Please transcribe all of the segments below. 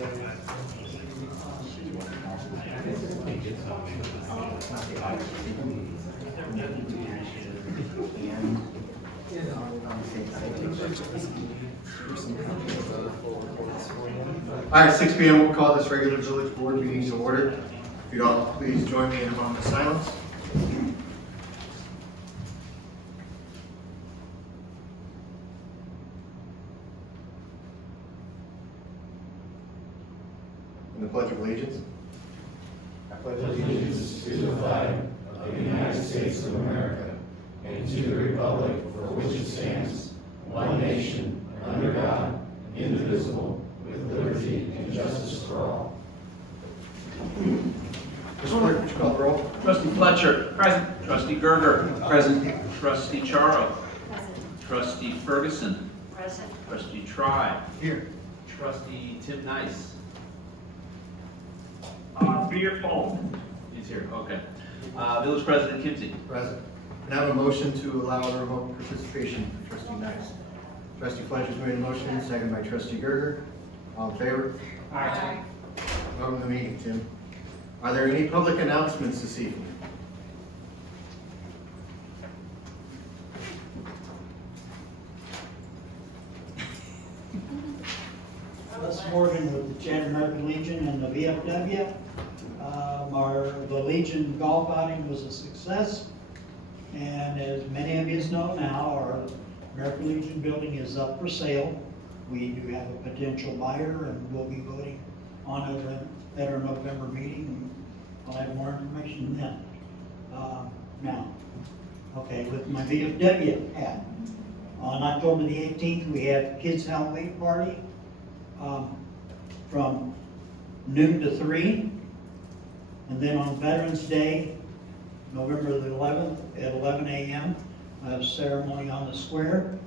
All right, 6 p.m. we'll call this regular village board meeting to order. If you'd all please join me in a moment of silence. In the Pledge of Allegiance. I pledge allegiance to the flag of the United States of America and to the republic for which it stands, one nation, under God, indivisible, with liberty and justice for all. Mr. Clerk, would you call the roll? Trustee Fletcher. Present. Trustee Gerger. Present. Trustee Charo. Present. Trustee Ferguson. Present. Trustee Try. Here. Trustee Tim Nice. Beer Paul. He's here, okay. Village President Kimsey. Present. And I have a motion to allow remote participation for Trustee Nice. Trustee Fletcher's made a motion, seconded by Trustee Gerger. All in favor? Aye. Welcome to the meeting, Tim. Are there any public announcements this evening? This morning with the Chattanooga Legion and the VFW. The Legion golf outing was a success. And as many of you know now, our American Legion building is up for sale. We do have a potential buyer and we'll be voting on it at our November meeting. I'll have more information then. Now, okay, with my VFW hat. On October the 18th, we have Kids Halloween Party. From noon to 3, and then on Veterans Day, November the 11th at 11 a.m., I have a ceremony on the square,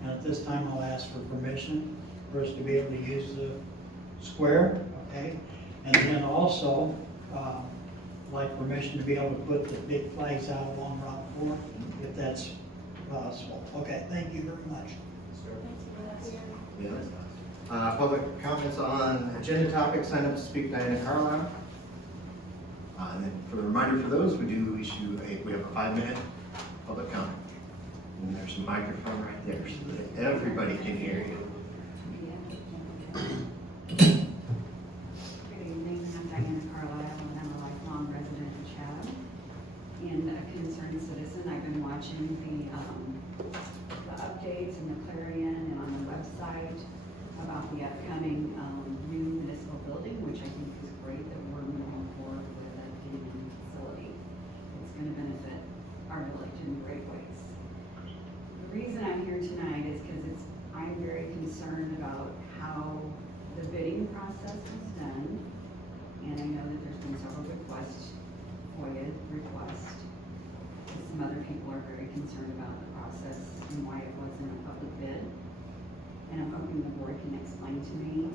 and at this time I'll ask for permission for us to be able to use the square, okay? And then also, like permission to be able to put the big flags out along Rock Fork, if that's possible. Okay, thank you very much. Yes. Public comments on agenda topics, sign up to speak, Diana Carlisle. And then for a reminder for those, we have a 5-minute public comment. And there's a microphone right there so that everybody can hear you. Good evening, I'm Diana Carlisle, and I'm a lifelong resident of Chatham. And a concerned citizen, I've been watching the updates in the Clarion and on the website about the upcoming new municipal building, which I think is great that we're moving forward with a getting facility. It's going to benefit our village in great ways. The reason I'm here tonight is because I'm very concerned about how the bidding process was done, and I know that there's been several FOIA requests. Some other people are very concerned about the process and why it wasn't a public bid. And I'm hoping the board can explain to me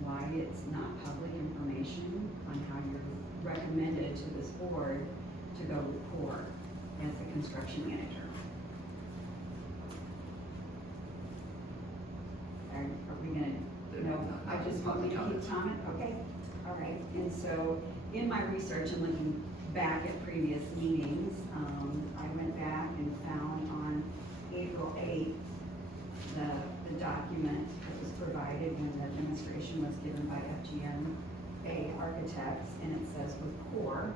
why it's not public information on how you're recommended to this board to go with CORE as the construction manager. Are we gonna, I just want me to keep comment? Okay, all right. And so in my research and looking back at previous meetings, I went back and found on April 8th, the document that was provided when the demonstration was given by FGMA Architects, and it says with CORE.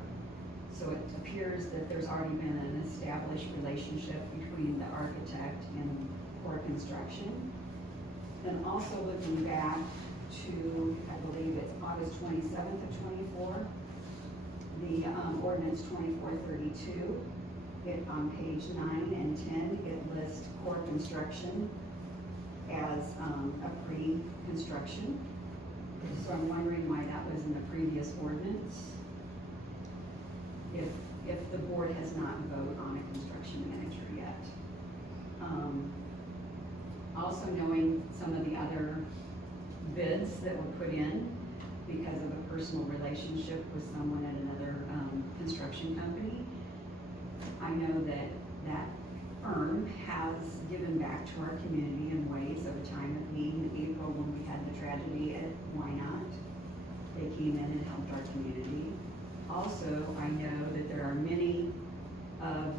So it appears that there's already been an established relationship between the architect and CORE Construction. And also looking back to, I believe it's August 27th of 24, the ordinance 2432, on page 9 and 10, it lists CORE Construction as a pre-construction. So I'm wondering why that was in the previous ordinance, if the board has not voted on a construction manager yet. Also knowing some of the other bids that were put in because of a personal relationship with someone at another construction company, I know that that firm has given back to our community in ways of a time of need in April when we had the tragedy at Wine Also, I know that there are many of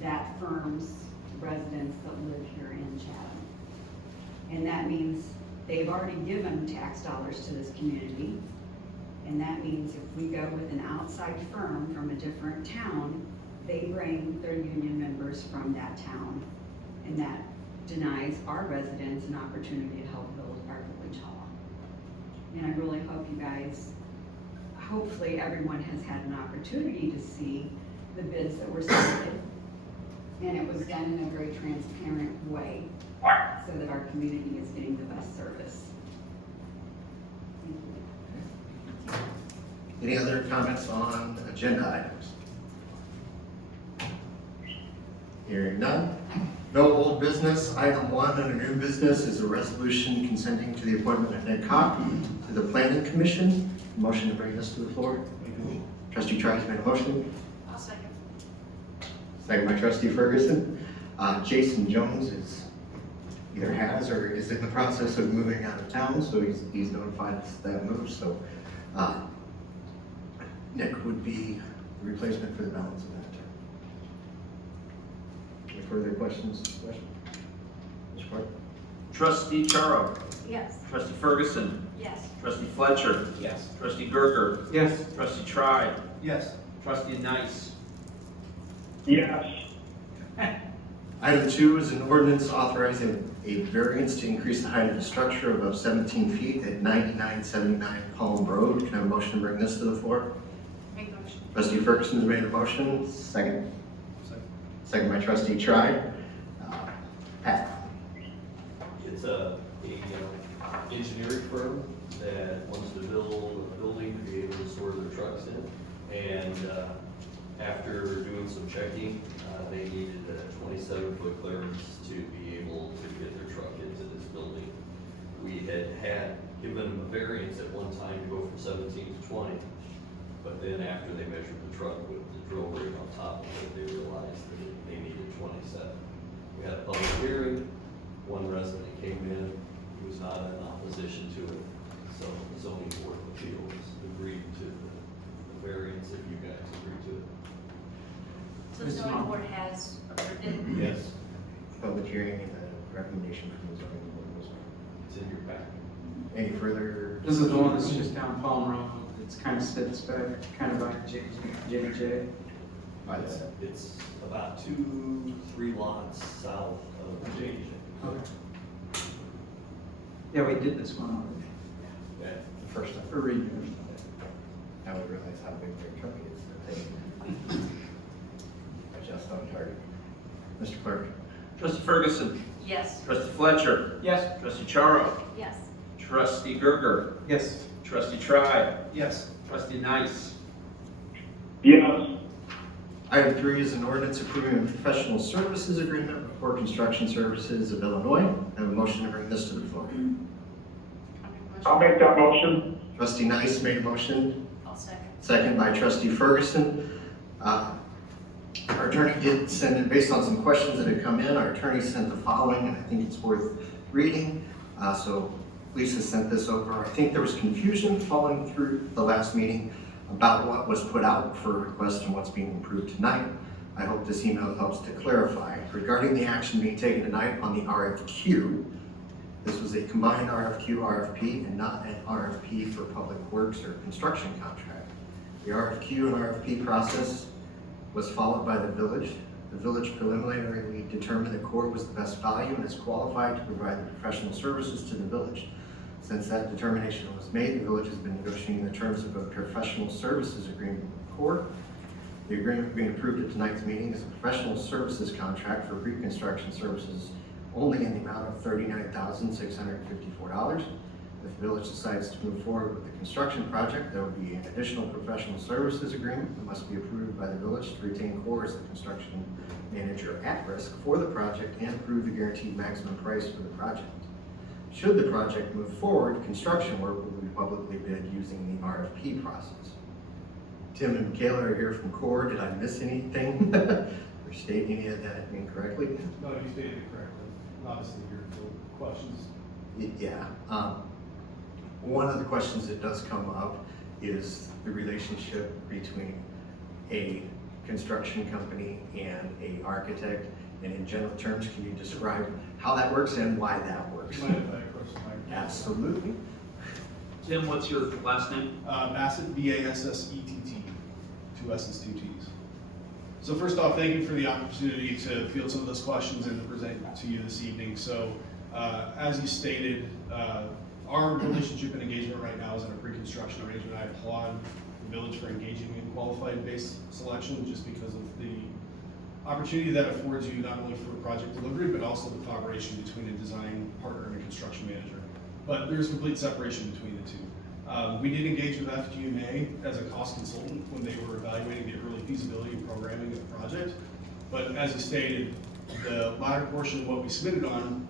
that firm's residents that live here in Chatham. And that means they've already given tax dollars to this community. And that means if we go with an outside firm from a different town, they bring their union members from that town. And that denies our residents an opportunity to help build our village hall. And I really hope you guys, hopefully everyone has had an opportunity to see the bids that were submitted. And it was done in a very transparent way so that our community is getting the best service. Thank you. Any other comments on agenda items? Hearing none. No old business. Item 1 under new business is a resolution consenting to the appointment of Nick Kopp to the Planning Commission. Motion to bring this to the floor. Trustee Trice made a motion. I'll second. Second by Trustee Ferguson. Jason Jones is either has or is in the process of moving out of town, so he's notified us that move. So Nick would be the replacement for the balance of that term. Any further questions? Mr. Clark? Trustee Charo. Yes. Trustee Ferguson. Yes. Trustee Fletcher. Yes. Trustee Gerger. Yes. Trustee Tribe. Yes. Trustee Nice. yes, Item 2 is an ordinance authorizing a variance to increase the height of the structure above 17 feet at 9979 Palm Road. Can I have a motion to bring this to the floor? Make a motion. Trustee Ferguson has made a motion. Second. Second by Trustee Tribe. Pat? It's a engineering firm that wants to build a building to be able to store their trucks in. And after doing some checking, they needed a 27-foot clearance to be able to get their truck into this building. We had given them a variance at one time to go from 17 to 20, but then after they measured the truck with the drill rig on top of it, they realized that they needed 27. We had a public hearing. One resident came in, he was not in opposition to it, so the zoning board of appeals agreed to the variance if you guys agree to it. So the zoning board has approved it? Yes. Public hearing and the recommendation from the zoning board was. It's in your packet. Any further? This is the one that's just down Palm Road. It's kind of sits back, kind of by J. It's about 2-3 lots south of JJ. Okay. Yeah, we did this one already. Okay. The first time. For review. Now we realize how big their truck is that they adjust on target. Mr. Clerk? Trustee Ferguson. Yes. Trustee Fletcher. Yes. Trustee Charo. Yes. Trustee Gerger. Yes. Trustee Tribe. Yes. Trustee Nice. yes, Item 3 is an ordinance approving a professional services agreement with Core Construction Services of Illinois. I have a motion to bring this to the floor. I'll make that motion. Trustee Nice made a motion, I'll second. second by Trustee Ferguson. Our attorney did send in, based on some questions that had come in, our attorney sent the following, and I think it's worth reading. So Lisa sent this over. I think there was confusion following through the last meeting about what was put out for request and what's being approved tonight. I hope this email helps to clarify. Regarding the action being taken tonight on the RFQ, this was a combined RFQ, RFP, and not an RFP for public works or construction contract. The RFQ and RFP process was followed by the village. The village preliminarily determined that Core was the best value and is qualified to provide the professional services to the village. Since that determination was made, the village has been negotiating the terms of a professional services agreement with Core. The agreement being approved at tonight's meeting is a professional services contract for pre-construction services only in the amount of $39,654. If the village decides to move forward with the construction project, there will be an additional professional services agreement that must be approved by the village to retain Core as the construction manager at risk for the project and approve the guaranteed maximum price for the project. Should the project move forward, construction work will be publicly bid using the RFP process. Tim and Michaela are here from Core. Did I miss anything? Or state any of that incorrectly? No, you stated it correctly. Obviously, your questions. Yeah. One of the questions that does come up is the relationship between a construction company and a architect? And in general terms, can you describe how that works and why that works? Do you mind if I approach the mic? Absolutely. Tim, what's your last name? Bassett, B-A-S-S-E-T-T, 2 S's, 2 T's. So first off, thank you for the opportunity to field some of those questions and to present to you this evening. So as you stated, our relationship and engagement right now is in a pre-construction arrangement. I applaud the village for engaging in qualified base selection just because of the opportunity that affords you not only for project delivery, but also the collaboration between a design partner and a construction manager. But there's complete separation between the two. We did engage with FGMA as a cost consultant when they were evaluating the early feasibility and programming of the project. But as you stated, the latter portion of what we submitted on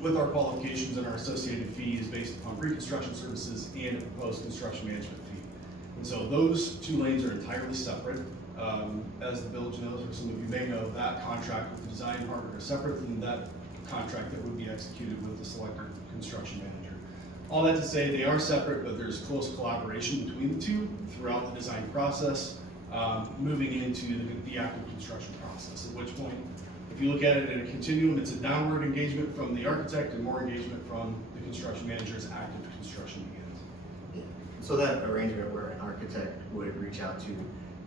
with our qualifications and our associated fees based upon pre-construction services and a proposed construction management fee. And so those two lanes are entirely separate. As the village knows, or some of you may know, that contract with the design partner is separate from that contract that would be executed with the selected construction manager. All that to say, they are separate, but there's close collaboration between the two throughout the design process, moving into the active construction process, at which point, if you look at it in a continuum, it's a downward engagement from the architect and more engagement from the construction manager as active construction begins. So that arrangement where an architect would reach out to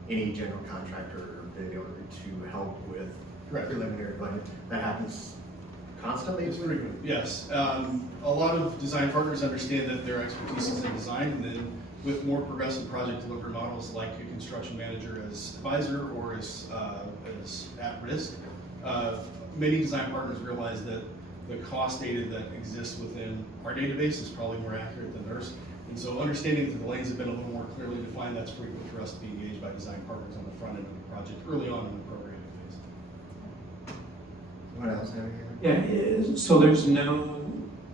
any general contractor or bid owner to help with Correct. preliminary budget, that happens constantly? It's frequent, yes. A lot of design partners understand that their expertise is in design, and then with more progressive project delivery models like a construction manager as advisor or as at risk, many design partners realize that the cost data that exists within our database is probably more accurate than theirs. And so understanding that the lanes have been a little more clearly defined, that's frequent for us to be engaged by design partners on the front end of the project early on in the programming phase. What else have you? Yeah, so there's no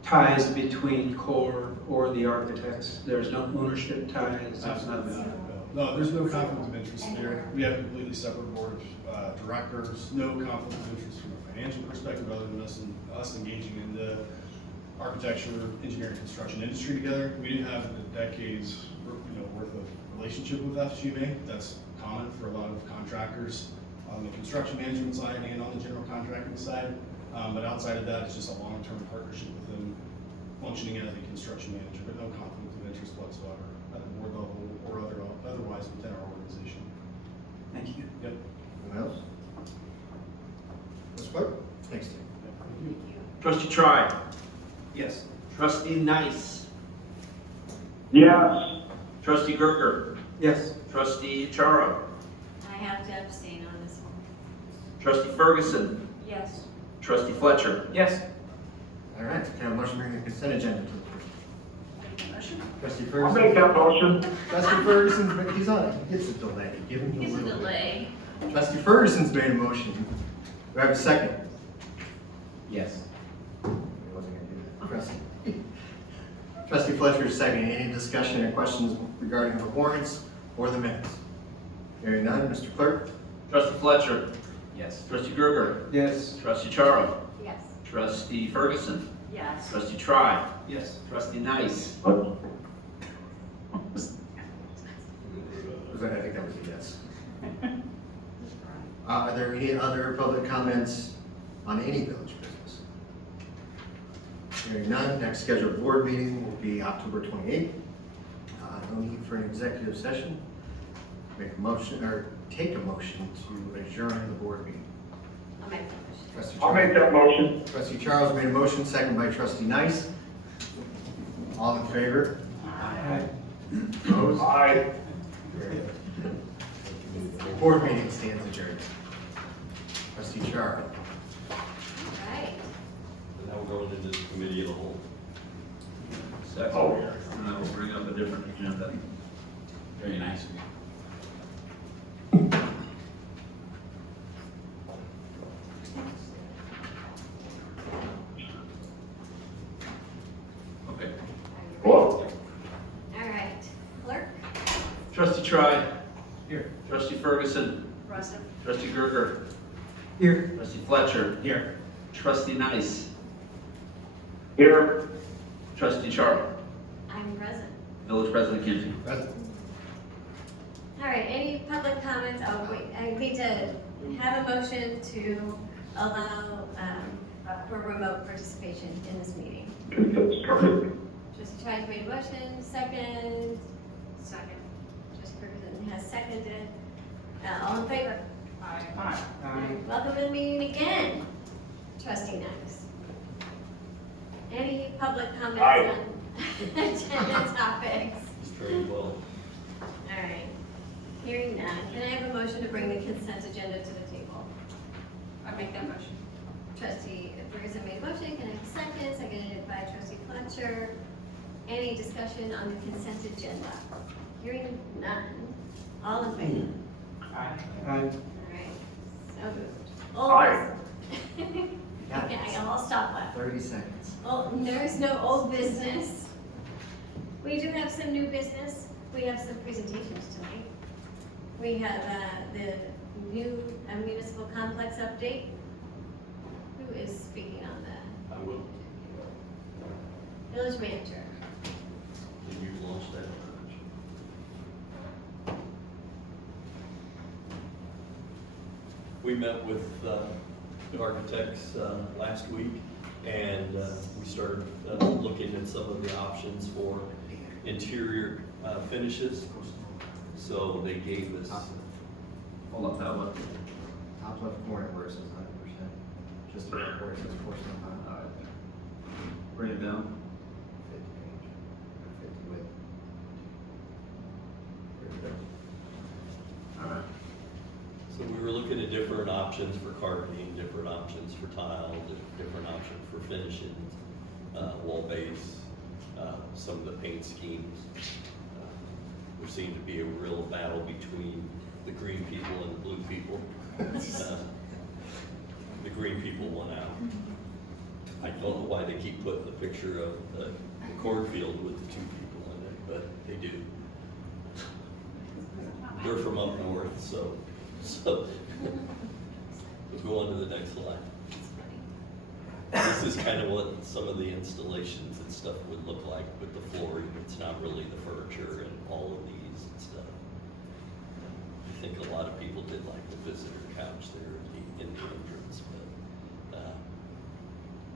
ties between Core or the architects? There's no ownership ties? There's nothing? No, there's no conflict of interest there. We have a completely separate board of directors, no conflict of interest from a financial perspective other than us engaging in the architecture, engineering, construction industry together. We didn't have a decades worth of relationship with FGMA. That's common for a lot of contractors on the construction management side and on the general contracting side. But outside of that, it's just a long-term partnership with them functioning as a construction manager, but no conflict of interest whatsoever at the board level or otherwise within our organization. Thank you. Yep. Anyone else? Ms. Clerk? Thanks, Tim. Trustee Tribe. Yes. Trustee Nice. Yes. Trustee Gerger. Yes. Trustee Charo. I have to abstain on this one. Trustee Ferguson. Yes. Trustee Fletcher. Yes. All right, can I have a motion to bring the consent agenda to the board? Make a motion. Trustee I'll make Ferguson? that motion. Trustee Ferguson's, but he's on it, he gets a delay, give him a It's a little bit. delay. Trustee Ferguson's made a motion. Do I have a second? Yes. I wasn't gonna do that. Trustee Fletcher's second. Any discussion or questions regarding the warrants or the minutes? Hearing none, Mr. Clerk? Trustee Fletcher. Yes. Trustee Gerger. Yes. Trustee Charo. Yes. Trustee Ferguson. Yes. Trustee Tribe. Yes. Trustee Nice. I think that was a yes. Are there any other public comments on any village business? Hearing none, next scheduled board meeting will be October 28th. No need for an executive session. Make a motion, or take a motion to adjourn the board meeting. I'll make that motion. Trustee I'll make Charles. that motion. Trustee Charles made a motion, second by Trustee Nice. All in favor? Aye. Opposed? Aye. Board meeting stands adjourned. Trustee Charles. All right. And now we're going into the committee of the whole. Second. Oh. And I will bring up a different agenda. Very nice. Okay. Whoa. All right. Clerk? Trustee Tribe. Here. Trustee Ferguson. Present. Trustee Gerger. Here. Trustee Fletcher. Here. Trustee Nice. Here. Trustee Charo. I'm present. Village President Kinsey. Present. All right, any public comments? Oh, wait, I need to have a motion to allow, for remote participation in this meeting. Trustee Trice made a motion, second. Second. Trustee Ferguson has seconded. All in favor? Aye. Welcome to the meeting again, Trustee Knox. Any public comments on agenda topics? It's very well. All right, hearing none, can I have a motion to bring the consent agenda to the table? I make that motion. Trustee Ferguson made a motion, can I have a second? Seconded by Trustee Fletcher. Any discussion on the consent agenda? Hearing none, all in favor? Aye. All right, so moved. Old business. Okay, I'll stop that. 30 seconds. Oh, there's no old business. We do have some new business. We have some presentations tonight. We have the new municipal complex update. Who is speaking on that? I will. Village manager. Did you launch that? We met with the architects last week, and we started looking at some of the options for interior finishes. So they gave us, Hold up that one. Top left corner where it says 100%. Just about where it says porcelain tile. Bring it down. 50 page, or 50 width. There we go. All right. so we were looking at different options for carpeting, different options for tile, different options for finishing, wall base, some of the paint schemes. There seemed to be a real battle between the green people and the blue people. The green people won out. I don't know why they keep putting the picture of the cornfield with the two people in it, but they do. They're from up north, so we'll go on to the next slide. This is kind of what some of the installations and stuff would look like with the flooring. It's not really the furniture and all of these and stuff. I think a lot of people did like the visitor couch there in the entrance, but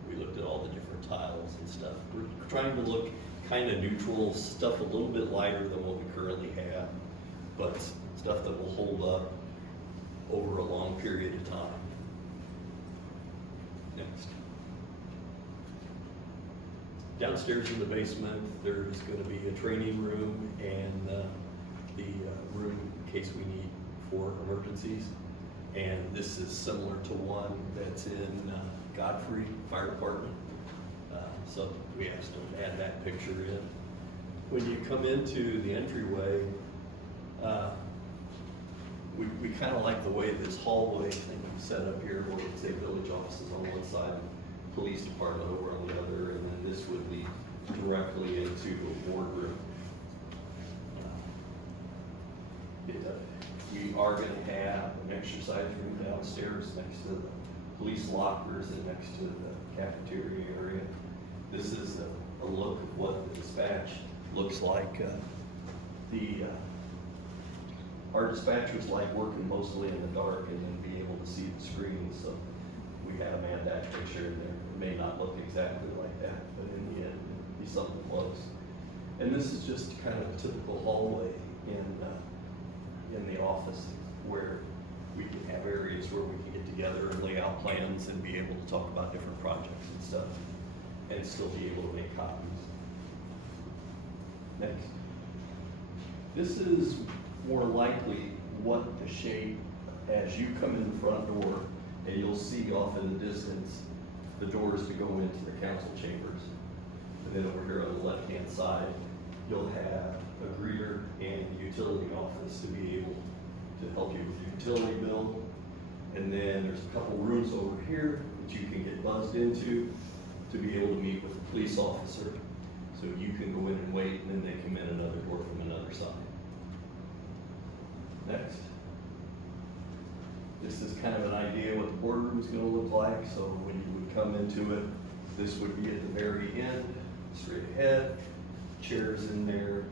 we looked at all the different tiles and stuff. We're trying to look kind of neutral, stuff a little bit lighter than what we currently have, but stuff that will hold up over a long period of time. Next. Downstairs in the basement, there's going to be a training room and the room in case we need for emergencies. And this is similar to one that's in Godfrey Fire Department. So we asked them to add that picture in. When you come into the entryway, we kind of like the way this hallway thing is set up here, where it's say village offices on one side, police department over on the other, and then this would lead directly into a boardroom. We are going to have an exercise room downstairs next to the police lockers and next to the cafeteria area. This is a look of what the dispatch looks like. Our dispatchers like working mostly in the dark and then be able to see the screen, so we had a Mandak picture in there. It may not look exactly like that, but in the end, it'll be something close. And this is just kind of a typical hallway in the office where we can have areas where we can get together and lay out plans and be able to talk about different projects and stuff, and still be able to make copies. Next. This is more likely what the shape, as you come in the front door, and you'll see off in the distance the doors to go into the council chambers. And then over here on the left-hand side, you'll have a greeter and utility office to be able to help you with your utility bill. And then there's a couple rooms over here that you can get buzzed into to be able to meet with a police officer. So you can go in and wait, and then they come in another door from another side. Next. This is kind of an idea what the boardroom is going to look like. So when you would come into it, this would be at the very end, straight ahead, chairs in there,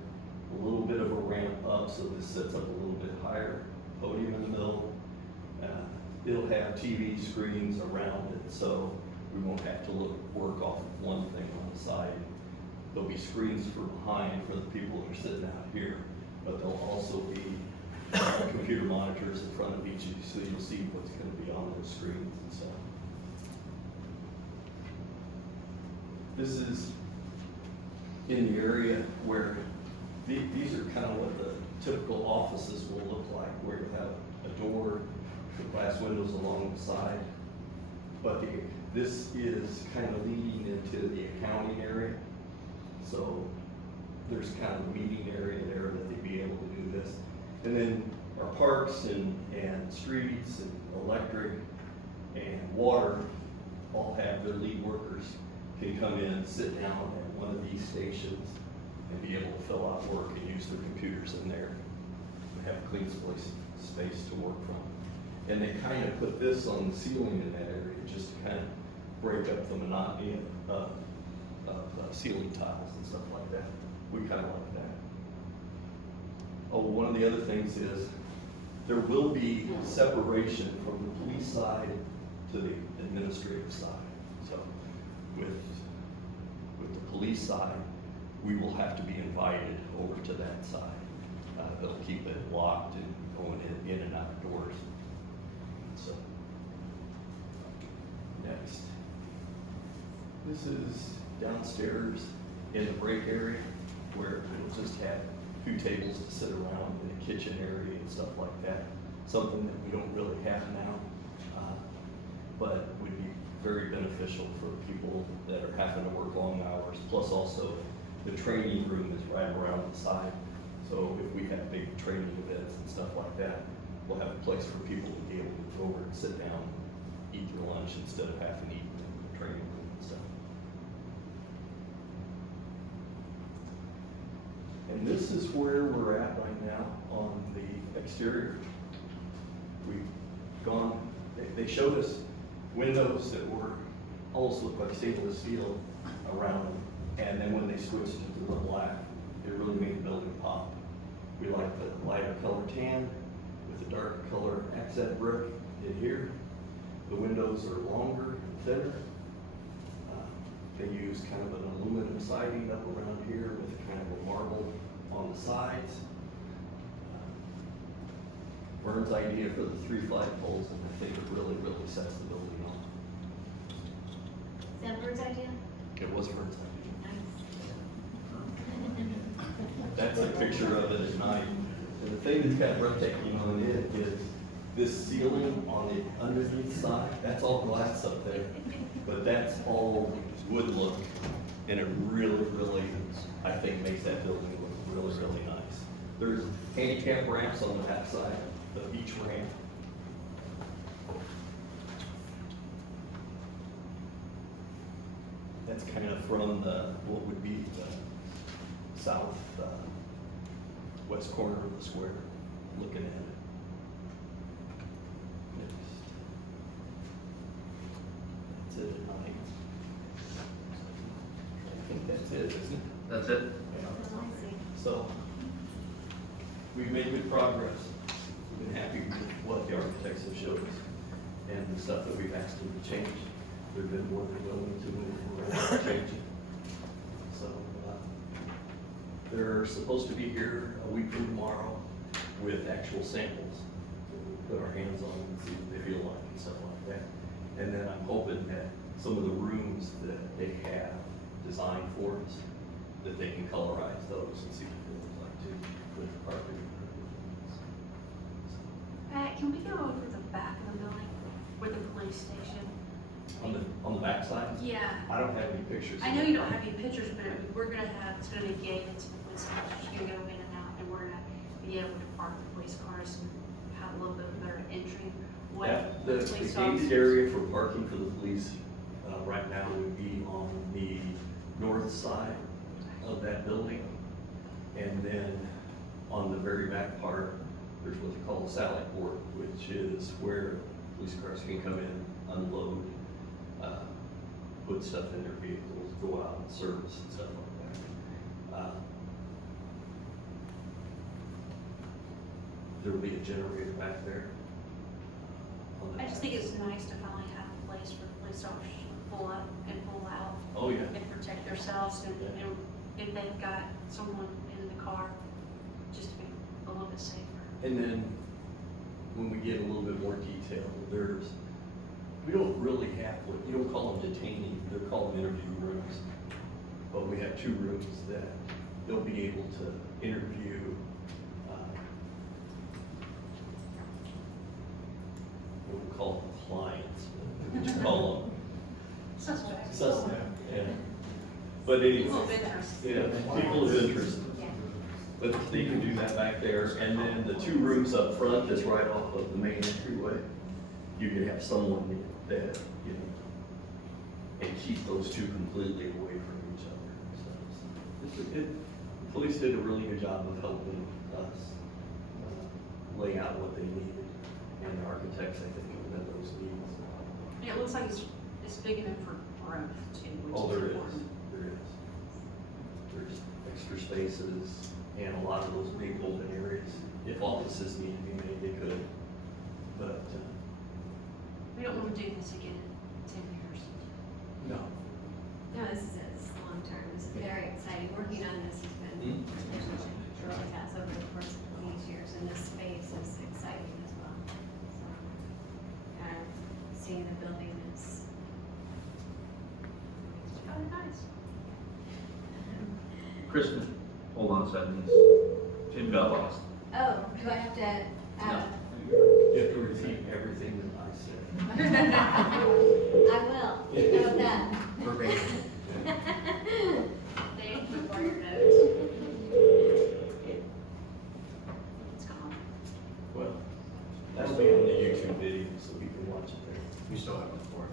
a little bit of a ramp up, so this sets up a little bit higher, podium in the middle. It'll have TV screens around it, so we won't have to work off of one thing on the side. There'll be screens for behind for the people that are sitting out here, but there'll also be computer monitors in front of each of you, so you'll see what's gonna be on those screens and stuff. This is in the area where these are kind of what the typical offices will look like, where you have a door, with glass windows along the side. But this is kind of leading into the accounting area. So there's kind of a meeting area there that they'd be able to do this. And then our parks and streets and electric and water all have their lead workers can come in, sit down at one of these stations and be able to fill out work and use their computers in there. We have a clean space to work from. And they kind of put this on the ceiling in that area just to kind of break up the monotony of ceiling tiles and stuff like that. We kind of like that. Oh, one of the other things is there will be separation from the police side to the administrative side. So with the police side, we will have to be invited over to that side. They'll keep it locked and going in and out of doors. So, next. This is downstairs in the break area where we'll just have 2 tables to sit around in the kitchen area and stuff like that. Something that we don't really have now, but would be very beneficial for people that are having to work long hours. Plus also, the training room is right around the side. So if we have big training events and stuff like that, we'll have a place for people to be able to go over and sit down, eat their lunch instead of having to eat in the training room and stuff. And this is where we're at right now on the exterior. We've gone, they showed us windows that were almost looked like stainless steel around them. And then when they switched to the black, it really made the building pop. We like the lighter color tan with the dark color accent brick in here. The windows are longer and thinner. They use kind of an aluminum siding up around here with kind of a marble on the sides. Vern's idea for the 3 flagpoles, and I think it really, really sets the building off. Is that Bird's idea? It was Vern's idea. Nice. That's a picture of it at night. And the thing that's kind of breathtaking on it is this ceiling on the underneath side, that's all glass up there. But that's all wood look. And it really, really, I think, makes that building look really, really nice. There's handicap ramps on the back side of each ramp. That's kind of from the, what would be the south west corner of the square, looking at it. Next. That's it at night. I think that's it, isn't it? That's it? Yeah. That's what I see. So, we've made good progress. We've been happy with what the architects have showed us and the stuff that we've asked them to change. They've been more than willing to move around and change it. So, they're supposed to be here a week from tomorrow with actual samples. Put our hands on them and see what they feel like and stuff like that. And then I'm hoping that some of the rooms that they have designed for us, that they can colorize those and see what they look like too, with the carpet. Pat, can we go over the back of the building with the police station? On the back side? Yeah. I don't have any pictures. I know you don't have any pictures, but we're gonna have, it's gonna be gated to the police cars, just gonna go in and out, and we're gonna be able to park the police cars and have a little bit of a better entry. That, the police gated officers- area for parking for the police, right now would be on the north side of that building. And then on the very back part, there's what they call a sally port, which is where police cars can come in, unload, put stuff in their vehicles, go out and service and stuff like that. There'll be a generator back there. on the I just back. think it's nice to finally have a place for police officers to pull up and pull out Oh, yeah. and protect themselves and, Yeah. you know, if they've got someone in the car, just to be a little bit safer. And then, when we get a little bit more detailed, we don't really have, you don't call them detaining, they're called interview rooms. But we have 2 rooms that they'll be able to interview, we don't call them clients, but what you call them? Suspects. Suspect, yeah. But People anyway, of interest. yeah, people of interest. But they can do that back there, and then the 2 rooms up front that's right off of the main entryway, you could have someone that, you know, and keep those 2 completely away from each other. So the police did a really good job of helping us lay out what they needed, and the architects, I think, have met those needs. Yeah, it looks like it's big enough for growth too, Oh, which is there is, important. there is. There's extra spaces and a lot of those big open areas. If offices need to be made, they could. But, We don't want to do this again in 10 years. no. No, this is long-term, this is very exciting, working on this has been, it really has over the course of these years, and this space is exciting as well. So, seeing the building is, It's probably nice. Kristen, hold on a second. Tim got lost. oh, do I have to, You have to repeat everything that I said. I will, know that. Verbatim. Dave, before your notes. It's gone. Well, that'll be on the YouTube video, so we can watch it there. You still have it for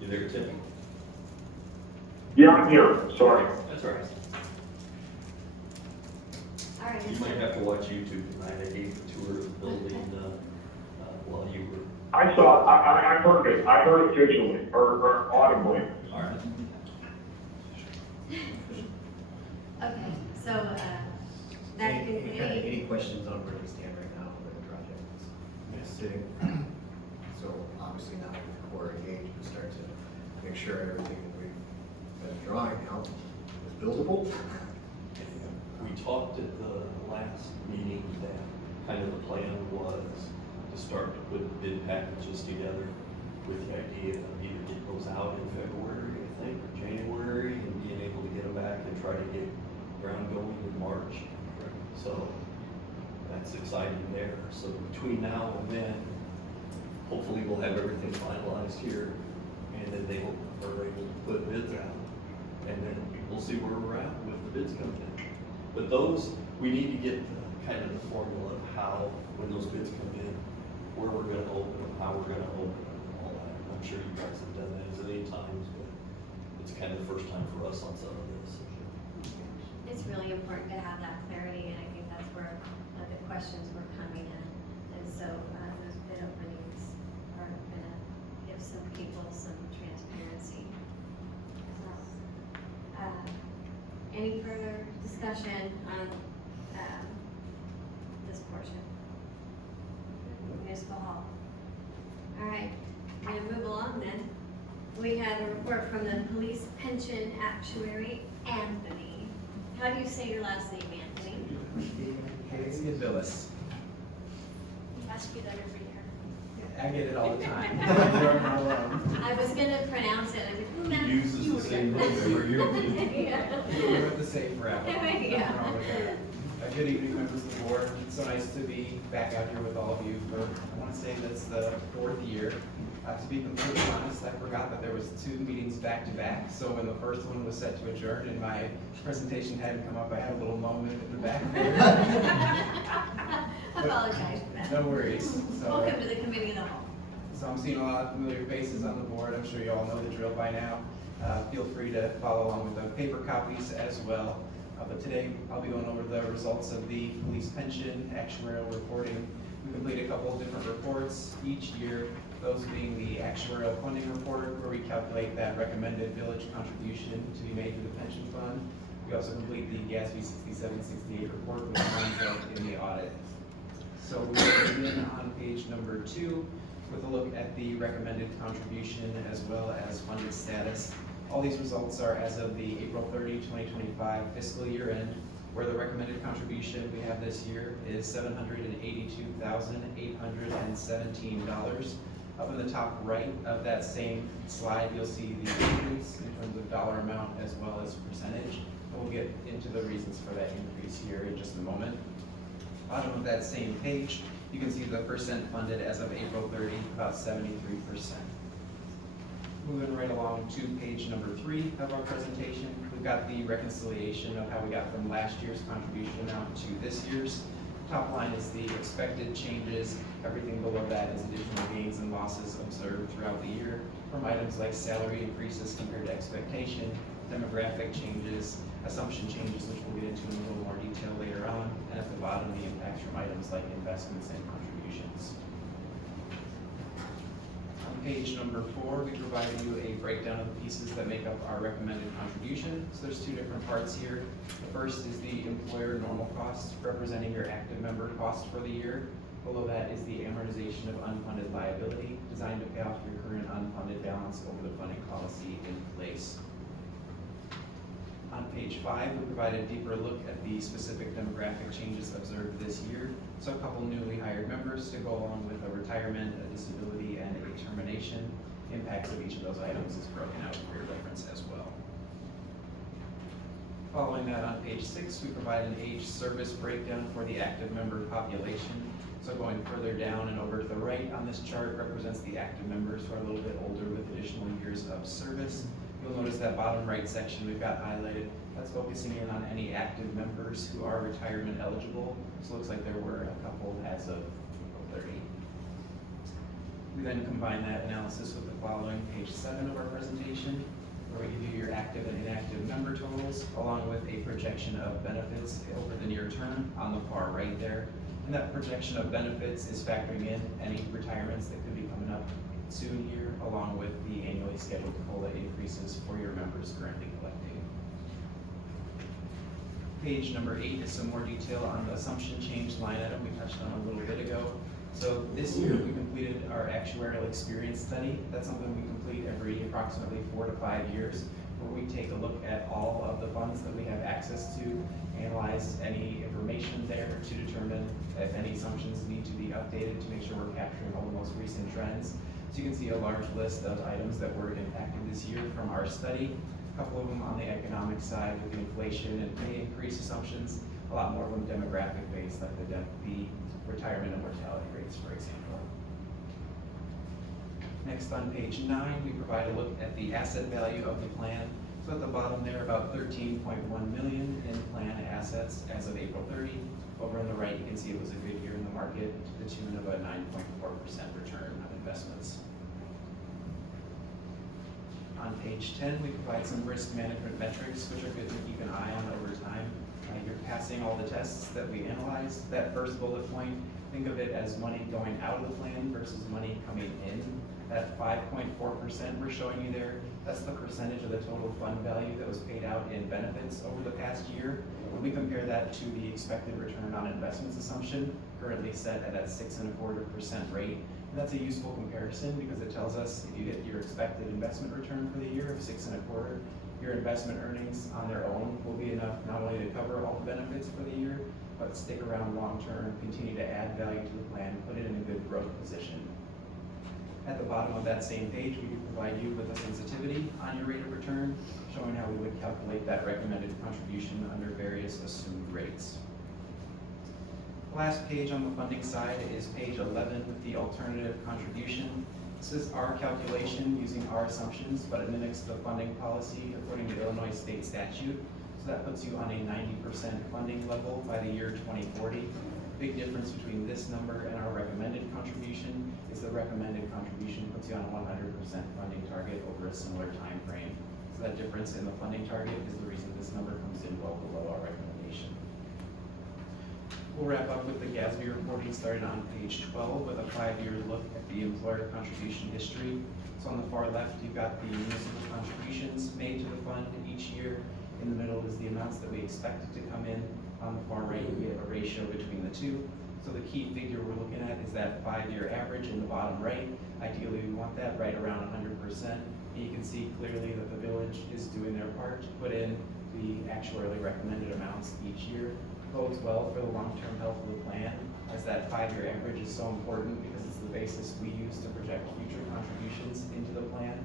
You there, Tim? Yeah, I'm here, sorry. That's all right. All right, You might have to watch YouTube tonight. I gave a tour of the building, while you were. I saw, I heard it, visually, or audibly. All right. okay, so, that Any questions on where we stand right now with the project? It's sitting, so obviously now with the core engaged, we start to make sure everything that we've been drawing out is buildable. We talked at the last meeting that kind of the plan was to start to put the bid packages together with the idea of either get those out in February, I think, or January, and being able to get them back and try to get ground going in March. So that's exciting there. So between now and then, hopefully we'll have everything finalized here, and then they are able to put bids out. And then we'll see where we're at with the bids coming in. But those, we need to get kind of the formula of how, when those bids come in, where we're gonna open them, how we're gonna open them, and all that. I'm sure you guys have done that as many times, but it's kind of the first time for us on some of this. it's really important to have that clarity, and I think that's where the questions were coming in. And so, those bid openings are gonna give some people some transparency. So, any further discussion on, this portion? Municipal Hall. All right, we're gonna move along then. We have a report from the Police Pension Actuary, Anthony. How do you say your last name, Anthony? Villas. I ask you that every year. I get it all the time. I was gonna pronounce it, I was like, He uses the same name every year. Yeah. We're with the same forever. Yeah. Nothing wrong with that. Good evening, members of the board. It's so nice to be back out here with all of you for, I want to say that's the 4th year. To be completely honest, I forgot that there was 2 meetings back to back. So when the first one was set to adjourn and my presentation hadn't come up, I had a little moment in the back there. I apologize for that. No worries. So, Welcome to the committee of the whole. So I'm seeing a lot of familiar faces on the board. I'm sure you all know the drill by now. Feel free to follow along with the paper copies as well. But today I'll be going over the results of the police pension actuarial reporting. We complete a couple of different reports each year, those being the actuarial funding report, where we calculate that recommended village contribution to be made to the pension fund. We also complete the GASB 6768 report, which lines up in the audit. So we will begin on page number 2 with a look at the recommended contribution as well as funded status. All these results are as of the April 30, 2025 fiscal year end, where the recommended contribution we have this year is $782,817. Up in the top right of that same slide, you'll see the increase in terms of dollar amount as well as percentage. And we'll get into the reasons for that increase here in just a moment. Bottom of that same page, you can see the percent funded as of April 30, about 73%. Moving right along to page number 3 of our presentation, we've got the reconciliation of how we got from last year's contribution amount to this year's. Top line is the expected changes. Everything below that is additional gains and losses observed throughout the year from items like salary increases compared to expectation, demographic changes, assumption changes, which we'll get into in a little more detail later on, and at the bottom, the impacts from items like investments and contributions. On page number 4, we provide you a breakdown of the pieces that make up our recommended contribution. So there's 2 different parts here. The first is the employer normal cost, representing your active member cost for the year. Below that is the amortization of unfunded liability, designed to pay off your current unfunded balance over the funding policy in place. On page 5, we provide a deeper look at the specific demographic changes observed this year. So a couple newly hired members to go along with a retirement, a disability, and a termination. Impacts of each of those items is broken out for your reference as well. Following that, on page 6, we provide an age service breakdown for the active member population. So going further down and over to the right on this chart represents the active members who are a little bit older with additional years of service. You'll notice that bottom right section we've got highlighted. That's focusing in on any active members who are retirement eligible. So it looks like there were a couple as of April 30. We then combine that analysis with the following page 7 of our presentation, where we give you your active and inactive member totals, along with a projection of benefits over the near term on the far right there. And that projection of benefits is factoring in any retirements that could be coming up soon here, along with the annually scheduled COLA increases for your members currently collecting. Page number 8 is some more detail on the assumption change line item we touched on a little bit ago. So this year we completed our actuarial experience study. That's something we complete every approximately 4 to 5 years, where we take a look at all of the funds that we have access to, analyze any information there to determine if any assumptions need to be updated to make sure we're capturing all the most recent trends. So you can see a large list of items that were impacted this year from our study. A couple of them on the economic side with the inflation and pay increase assumptions. A lot more of them demographic based, like the retirement and mortality rates, for example. Next, on page 9, we provide a look at the asset value of the plan. So at the bottom there, about $13.1 million in plan assets as of April 30. Over on the right, you can see it was a good year in the market to the tune of a 9.4% return on investments. On page 10, we provide some risk management metrics, which are good to keep an eye on over time. You're passing all the tests that we analyze. That first bullet point, think of it as money going out of the plan versus money coming in. That 5.4% we're showing you there, that's the percentage of the total fund value that was paid out in benefits over the past year. When we compare that to the expected return on investments assumption, currently set at that 6.25% rate, and that's a useful comparison because it tells us if you get your expected investment return for the year of 6.25%, your investment earnings on their own will be enough not only to cover all the benefits for the year, but stick around long term, continue to add value to the plan, put it in a good growth position. At the bottom of that same page, we do provide you with a sensitivity on your rate of return, showing how we would calculate that recommended contribution under various assumed rates. The last page on the funding side is page 11 with the alternative contribution. This is our calculation using our assumptions, but it mimics the funding policy according to Illinois state statute. So that puts you on a 90% funding level by the year 2040. Big difference between this number and our recommended contribution is the recommended contribution puts you on a 100% funding target over a similar time frame. So that difference in the funding target is the reason this number comes in well below our recommendation. We'll wrap up with the GASB reporting starting on page 12 with a 5-year look at the employer contribution history. So on the far left, you've got the municipal contributions made to the fund each year. In the middle is the amounts that we expect to come in. On the far right, we have a ratio between the two. So the key figure we're looking at is that 5-year average in the bottom right. Ideally, we want that right around 100%. And you can see clearly that the village is doing their part to put in the actuarially recommended amounts each year. Bodes well for the long-term health of the plan, as that 5-year average is so important because it's the basis we use to project future contributions into the plan.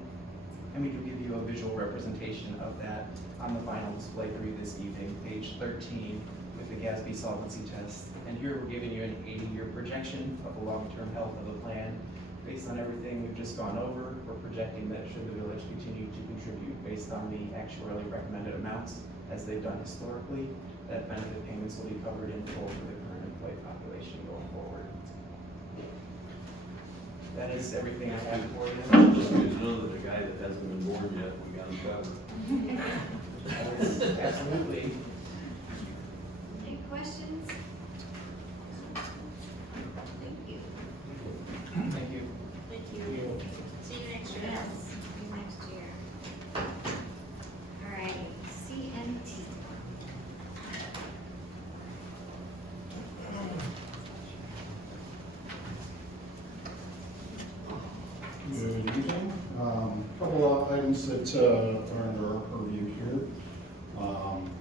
And we can give you a visual representation of that on the final display for you this evening, page 13, with the GASB solvency test. And here we're giving you an 80-year projection of the long-term health of the plan. Based on everything we've just gone over, we're projecting that should the village continue to contribute based on the actuarially recommended amounts, as they've done historically, that benefit payments will be covered in full for the current employee population going forward. That is everything I have for you. Just good to know that the guy that hasn't been born yet, we got him covered. Absolutely. Any questions? Thank you. Thank you. Thank you. See you next year. Yes, see you next year. All right, CMT. Good evening. Couple of items that are under our purview here.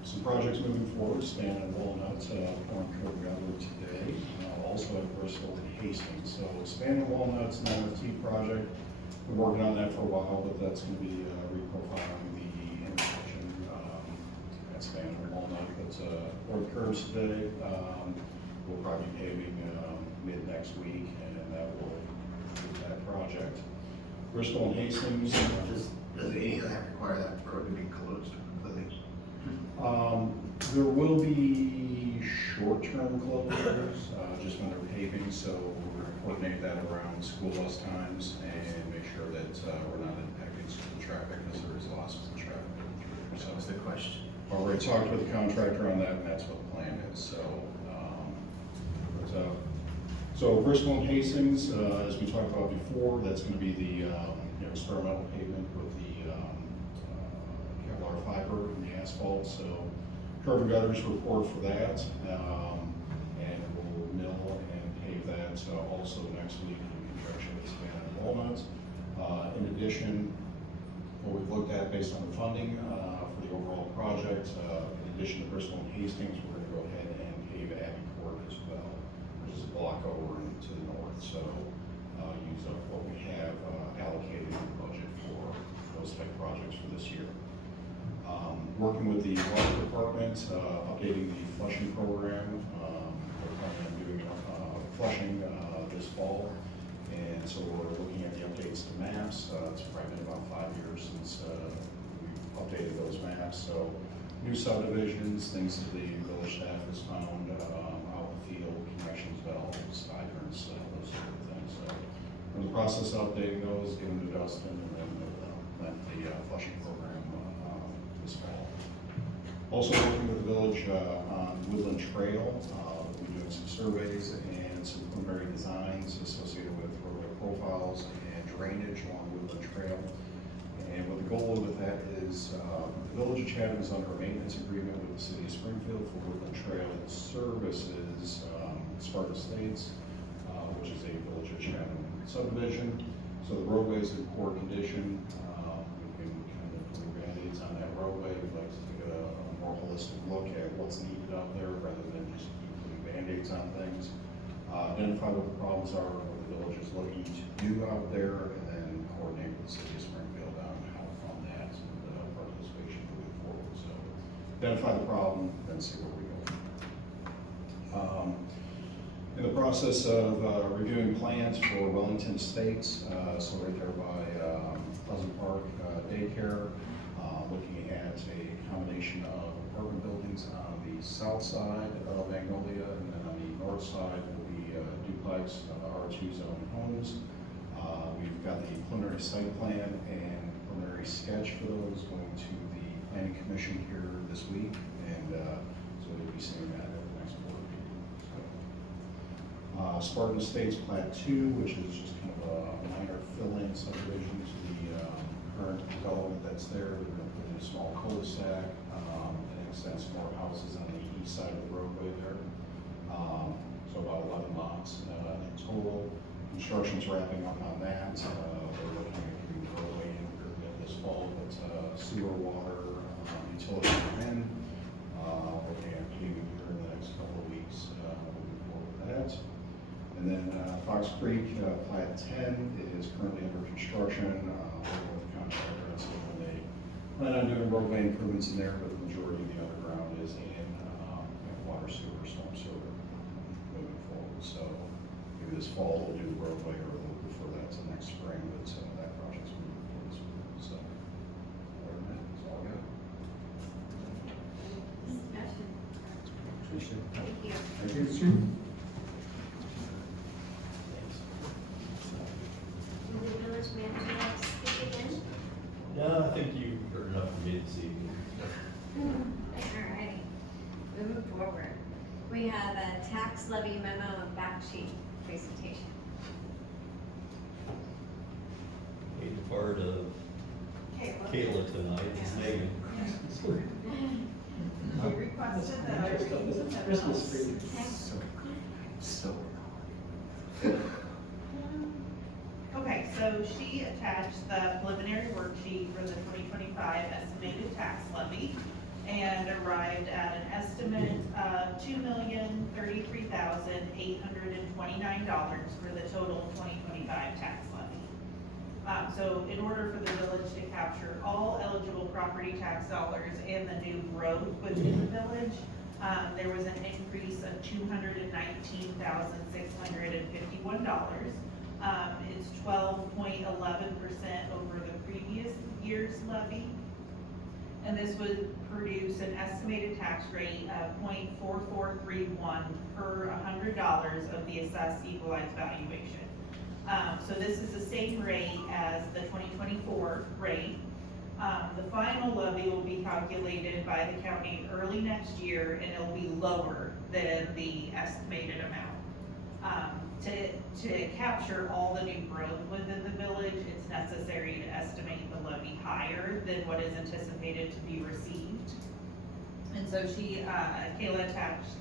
Some projects moving forward, Span and Walnut, pouring curb gutter today. Also at Bristol and Hastings. So Span and Walnut's an MFT project. Been working on that for a while, but that's going to be reprofiling the intersection at Span and Walnut. But poured curbs today. We'll probably be paving mid next week, and that will do that project. Bristol and Hastings. Does any of that require that road to be closed completely? There will be short-term closures, just when they're paving, so we're going to coordinate that around school bus times and make sure that we're not impacting school traffic as there is lots of traffic. So That was the question. already talked with the contractor on that, and that's what the plan is, so Bristol and Hastings, as we talked about before, that's going to be the experimental pavement with the Kevlar fiber and the asphalt. So curb and gutters report for that, and we'll mill and pave that also next week in conjunction with Span and Walnut. In addition, what we've looked at based on the funding for the overall project, in addition to Bristol and Hastings, we're going to go ahead and pave Abbey Court as well, which is a block over and to the north. So use up what we have allocated in the budget for those type of projects for this year. Working with the water department, updating the flushing program. We're planning on doing flushing this fall. And so we're looking at the updates to maps. It's probably been about 5 years since we've updated those maps. So new subdivisions, things that the village staff has found out in the field, connections, valves, hydrants, those sort of things. So we're in the process of updating those, getting them to Dustin, and then the flushing program this fall. Also working with the village on Woodland Trail. We're doing some surveys and some preliminary designs associated with roadway profiles and drainage along Woodland Trail. And what the goal with that is, the Village of Chatham is under a maintenance agreement with the City of Springfield for Woodland Trail services Sparta Estates, which is a Village of Chatham subdivision. So the roadway is in poor condition. We can kind of put Band-Aids on that roadway. We'd like to take a more holistic look at what's needed out there rather than just keep putting Band-Aids on things. Identify what the problems are, what the village is looking to do out there, and then coordinate with the City of Springfield on how to fund that and participation moving forward. So identify the problem, then see where we go. In the process of reviewing plans for Wellington Estates, so right there by Pleasant Park Daycare, looking at a combination of apartment buildings on the south side of Magnolia, and then on the north side will be duplex R2 zone homes. We've got the preliminary site plan and preliminary sketch for those going to the Planning Commission here this week, and so we'll be seeing that at the next board meeting. Spartan Estates Plat 2, which is just kind of a minor fill-in subdivision to the current development that's there. We're going to put in a small cul-de-sac, and extends more houses on the east side of the roadway there. So about 11 lots in total. Construction's wrapping up on that. We're looking at getting the roadway in this fall, but sewer, water, utilities are in. Looking at getting it here in the next couple of weeks, moving forward with that. And then Fox Creek, Plat 10 is currently under construction. Working with the contractor and so when they plan on doing roadway improvements in there, but the majority of the underground is in water, sewer, storm sewer moving forward. So maybe this fall we'll do the roadway or a little before that to next spring, but that project's moving forward as well. So other than that, that's all I got. Discussion. Thank you. Thank you. Will the village manager like to speak again? No, I think you heard enough from me this evening. All righty, moving forward. We have a tax levy memo and back sheet presentation. Ain't part of Kayla tonight, it's Megan. You requested that I read the Christmas memos. tree. So. Okay, so she attached the preliminary worksheet for the 2025 estimated tax levy and arrived at an estimate of $2,033,829 for the total 2025 tax levy. So in order for the village to capture all eligible property tax dollars and the new growth within the village, there was an increase of $219,651. It's 12.11% over the previous year's levy. And this would produce an estimated tax rate of 0.4431 per $100 of the assessed equalized valuation. So this is the same rate as the 2024 rate. The final levy will be calculated by the county early next year, and it'll be lower than the estimated amount. To capture all the new growth within the village, it's necessary to estimate the levy higher than what is anticipated to be received. And so Kayla attached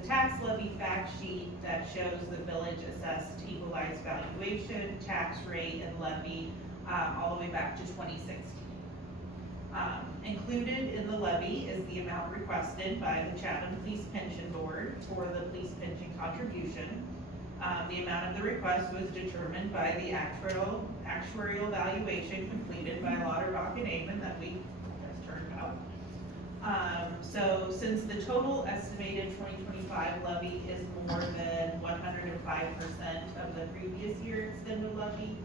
the tax levy fact sheet that shows the village assessed equalized valuation, tax rate, and levy all the way back to 2016. Included in the levy is the amount requested by the Chatham Police Pension Board for the police pension contribution. The amount of the request was determined by the actuarial valuation completed by Lauterbach and Amon that we just turned out. So since the total estimated 2025 levy is more than 105% of the previous year extended levy,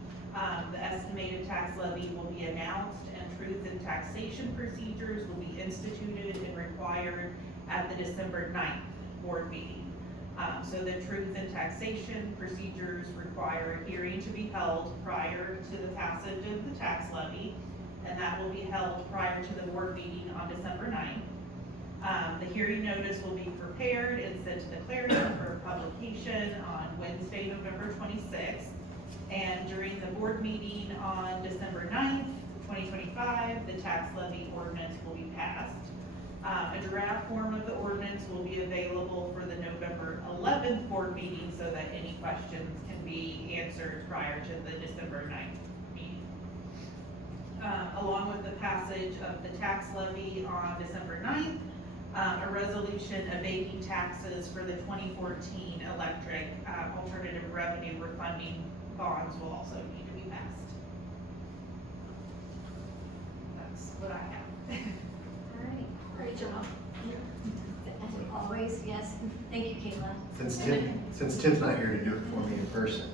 the estimated tax levy will be announced and truth and taxation procedures will be instituted and required at the December 9th board meeting. So the truth and taxation procedures require a hearing to be held prior to the passage of the tax levy, and that will be held prior to the board meeting on December 9th. The hearing notice will be prepared and sent to the Clarion for publication on Wednesday, November 26th. And during the board meeting on December 9th, 2025, the tax levy ordinance will be passed. A draft form of the ordinance will be available for the November 11th board meeting so that any questions can be answered prior to the December 9th meeting. Along with the passage of the tax levy on December 9th, a resolution abating taxes for the 2014 electric alternative revenue refunding bonds will also need to be passed. That's what I have. All right. Great job. As always, yes. Thank you, Kayla. Since Tim's not here to do it for me in person,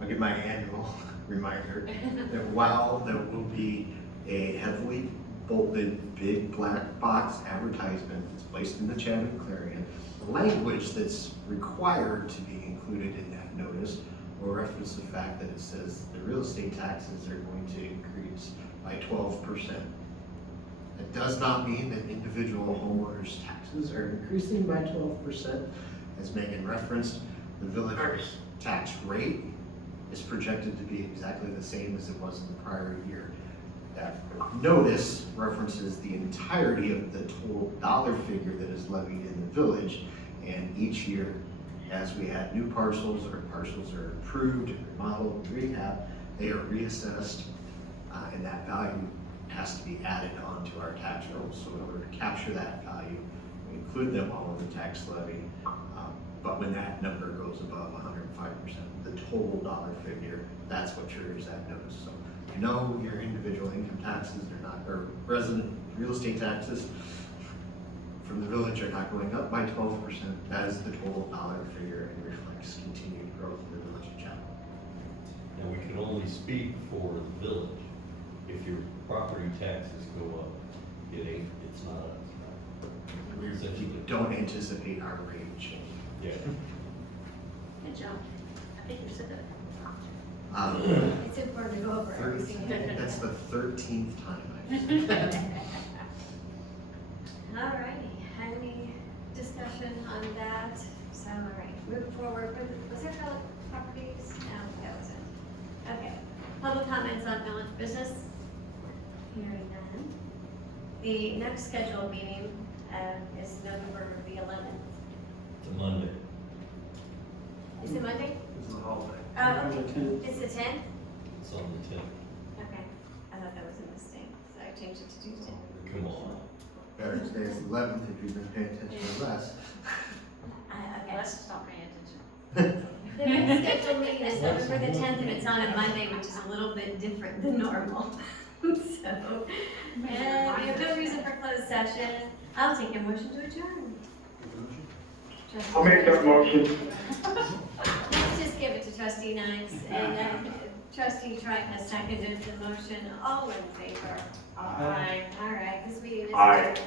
I'll give my annual reminder that while there will be a heavily bolded big black box advertisement that's placed in the Chatham Clarion, the language that's required to be included in that notice will reference the fact that it says the real estate taxes are going to increase by 12%. It does not mean that individual homeowners' taxes are increasing by 12%. As Megan referenced, the village's tax rate is projected to be exactly the same as it was in the prior year. That notice references the entirety of the total dollar figure that is levied in the village. And each year, as we add new parcels or parcels are improved, remodeled, rehab, they are reassessed, and that value has to be added onto our tax rolls. So in order to capture that value, we include them all in the tax levy. But when that number goes above 105%, the total dollar figure, that's what triggers that notice. So you know your individual income taxes are not, or resident real estate taxes from the village are not going up by 12%. That is the total dollar figure and reflects continued growth in the village of Chapel. Now, we can only speak for the village. If your property taxes go up, it's not us. We don't anticipate our rate changing. Yeah. Good job. I think you said that. It's important to go over everything. That's the 13th time I've said that. All righty, any discussion on that? So, all right, move forward. Was there public properties? No, that wasn't. Okay, public comments on village business? Hearing none. The next scheduled meeting is November the 11th. It's a Monday. Is it Monday? This is a holiday. Oh, okay. It's the 10th? It's on the 10th. Okay, I thought that was a mistake, so I changed it to Tuesday. Come on. Veterans Day is the 11th if you've been paying attention to less. Okay. Let's stop paying attention. The next scheduled meeting is November the 10th, and it's on a Monday, which is a little bit different than normal. So, and we have no reason for closed session. I'll take a motion to adjourn. I'll make that motion. Let's just give it to trustee Nice, and trustee Trice has seconded the motion. All in favor? Aye. All right, this meeting is Aye. adjourned.